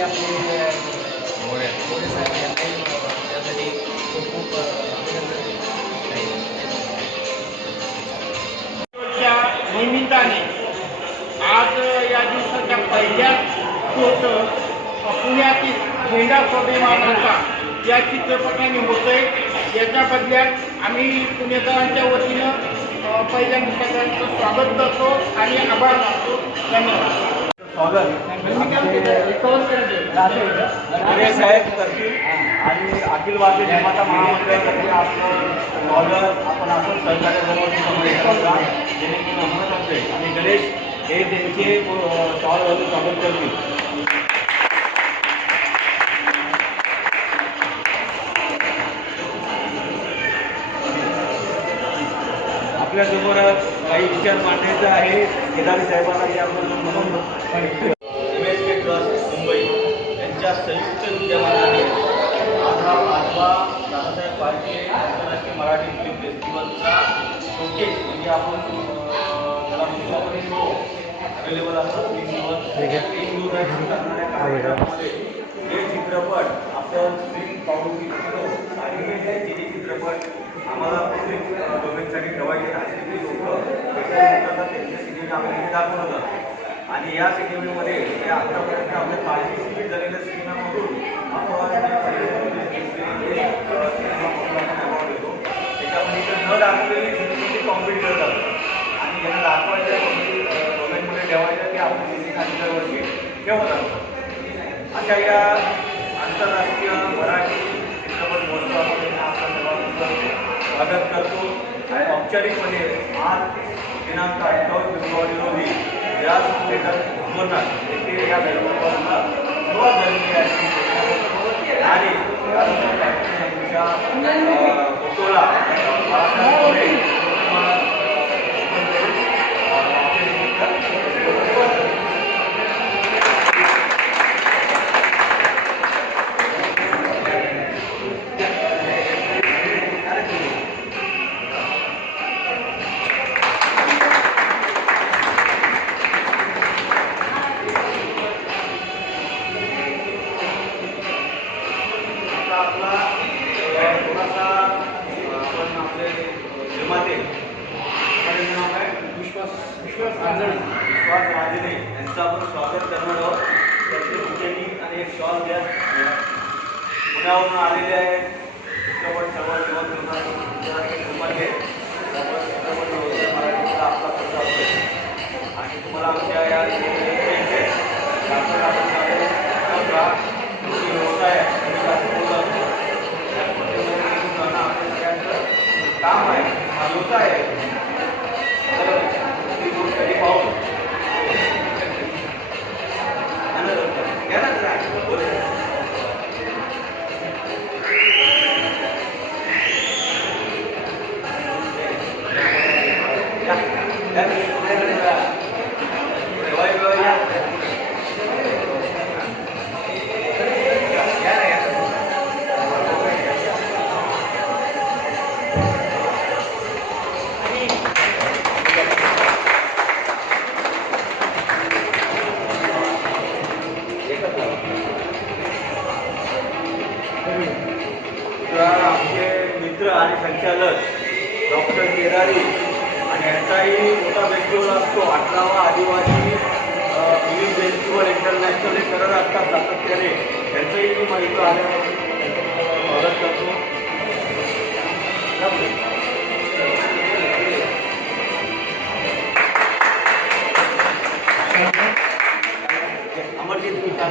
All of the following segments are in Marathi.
आणि आपले मोरे मोरे साहेब यांनाही त्यासाठी खूप खूप अभिनंदन च्या निमित्ताने आज या दिवसाच्या पहिल्याच दिवस पुण्यातील झेंडा स्वाभिमानाचा या चित्रपटाने होतोय. याच्या बदल्यात आम्ही पुणेकरांच्या वतीनं अ, पहिल्यांदा सगळ्यांचं स्वागत करतो आणि आभार मानतो. धन्यवाद. गणेश साहेब करतील आणि अखिल भारतीय निर्माता महामंडळातर्फे आपलं स्वागत आपण असं सहकार्य करा जेणेकरून आणि गणेश हे त्यांचे घालून स्वागत करतील. आपल्यासमोर काही विचार मांडायचा आहे. केदारी साहेबांना याबद्दल म्हणून M S K trust Mumbai यांच्या संयुक्त विद्यमानाने आज हा पाचवा दादासाहेब फाळके आंतरराष्ट्रीय मराठी फिल्म फेस्टिवलचा शोकेस म्हणजे आपण त्याला म्हणतो आपण एक अवेलेबल असतात तीन दिवस तीन दिवस करणाऱ्या कार्यक्रमामध्ये हे चित्रपट आपण स्क्रीन पाहून पण जे चित्रपट आम्हाला पब्लिक डोमेनसाठी ठेवायचे असते ते लोक त्यांच्या सिनेमे आम्हाला दाखवलं जातं. आणि या सिनेमेमध्ये या आतापर्यंत आपल्या पार्टिसिपेट झालेल्या सिनेमामधून आपण जे सिनेमा देतो त्याच्यामध्ये न दाखवलेली सिनेमे कॉम्पिट करत आणि यांना दाखवायचं डोमेनमध्ये ठेवायचं की आपण सिनेमा अधिकारवरती ठेवत असतो अशा या औपचारिकपणे आज दिनांक अठ्ठावीस फेब्रुवारी रोजी या थिएटर येथे या सुरुवात झालेली आहे. आणि त्यानुसार बाळासाहेब विश्वास विश्वास विश्वास यांचं आपण स्वागत करणार आहोत त्यांचे आणि एक शॉल द्या पुण्यावरून आलेले आहेत चित्रपट सर्व जीवन निर्माते घ्या ना तर आमचे मित्र आणि संचालक डॉक्टर केदारी आणि यांचाही मोठा फेस्टिवल असतो. अठरावा आदिवासी फिल्म फेस्टिवल इंटरनॅशनल हे करत असतात सातत्याने. त्यांचंही मी माहिती आल्यापासून त्यांचं स्वागत करतो. या Amarjeet Vishal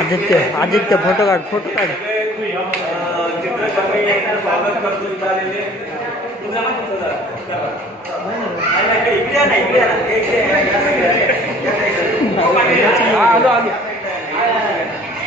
Aditya Aditya photo card photo काढ.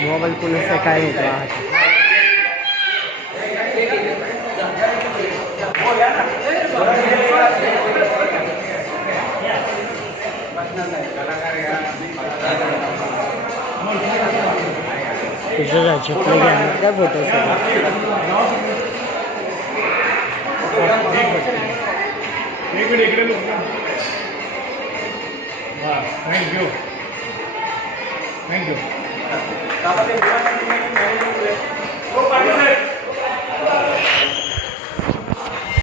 मोबाईल पोलीस काय होतो तुझं राज्यातलं घ्या त्या फोटो थँक्यू थँक्यू